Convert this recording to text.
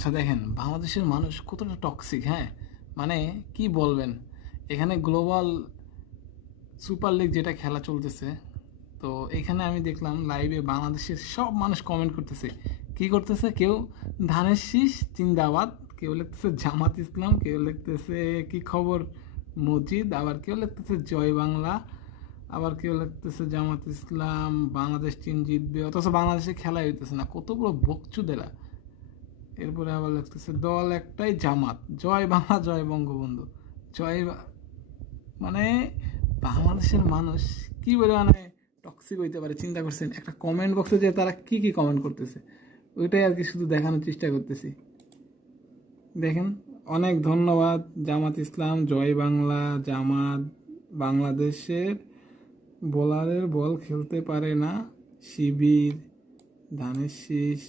আচ্ছা দেখেন, বাংলাদেশের মানুষ কতটা টক্সিক, হ্যাঁ? মানে কি বলবেন? এখানে গ্লোবাল সুপার লিগ যেটা খেলা চলতেছে, তো এখানে আমি দেখলাম লাইভে বাংলাদেশের সব মানুষ কমেন্ট করতেছে। কি করতেছে? কেউ ধানের শীষ জিন্দাবাদ, কেউ লিখতেছে জামাত ইসলাম, কেউ লিখতেছে কি খবর মজিদ, আবার কেউ লিখতেছে জয় বাংলা, আবার কেউ লিখতেছে জামাত ইসলাম, বাংলাদেশ টিম জিতবে, অথচ বাংলাদেশে খেলাই হইতেছে না। কত বড় বকচুদেরা! এরপরে আবার লিখতেছে দল একটাই জামাত, জয় বাংলা জয় বঙ্গবন্ধু, জয় মানে বাংলাদেশের মানুষ কি পরিমাণে টক্সিক হইতে পারে চিন্তা করছেন? একটা কমেন্ট বক্সে যে তারা কি কি কমেন্ট করতেছে, ওইটাই আর কি শুধু দেখানোর চেষ্টা করতেছি। দেখেন, অনেক ধন্যবাদ জামাত ইসলাম, জয় বাংলা, জামাত, বাংলাদেশের বোলারের বল খেলতে পারে না, শিবির, ধানের শীষ।